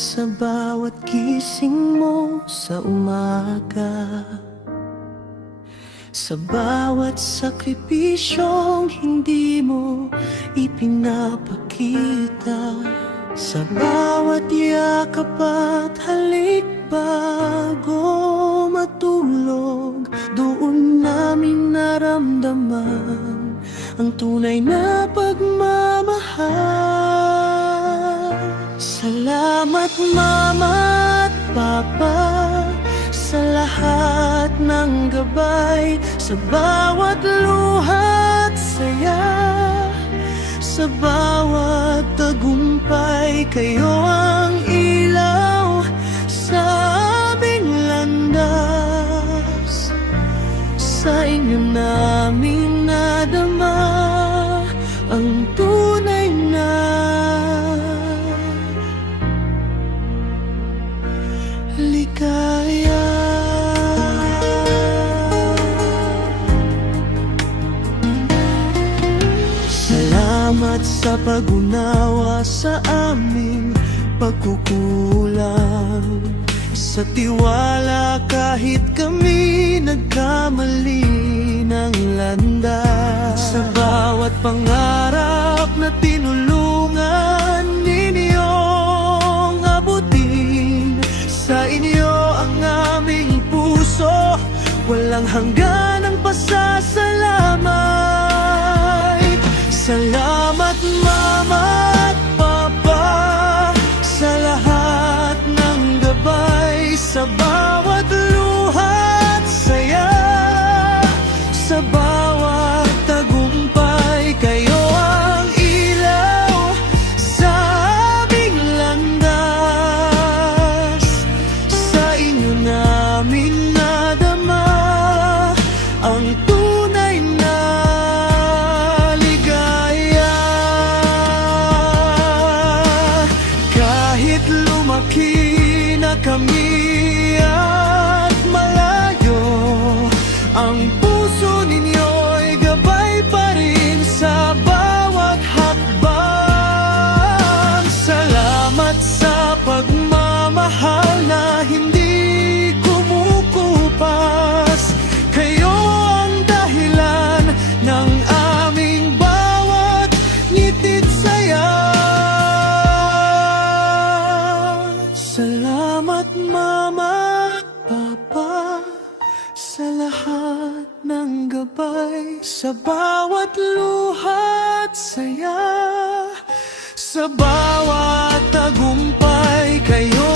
sa bawat gising mo sa umaga, sa bawat sakripisyong hindi mo ipinapakita, sa bawat yakap at halik bago matulog. Doon namin naramdaman ang tunay na pagmamahal. Salamat Mama at Papa sa lahat ng gabay, sa bawat luha at saya, sa bawat tagumpay. Kayo ang ilaw sa aming landas, sa inyo namin nadama ang tunay na ligaya. Salamat sa pag-unawa sa aming pagkukulang, sa tiwala kahit kami nagkamali ng landas, sa bawat pangarap na tinulungan ninyong abutin. Sa inyo ang aming puso, walang hangganang pasasalamat. Salamat Mama at Papa sa lahat ng gabay, sa bawat luha at saya, sa bawat tagumpay. Kayo ang ilaw sa aming landas, sa inyo namin nadama ang tunay na ligaya. Kahit lumaki na kami at malayo, ang puso ninyo'y gabay pa rin sa bawat hakbang. Salamat sa pagmamahal na hindi kumukupas. Kayo ang dahilan ng aming bawat ngiti't saya. Salamat Mama at Papa sa lahat ng gabay, sa bawat luha at saya, sa bawat tagumpay. Kayo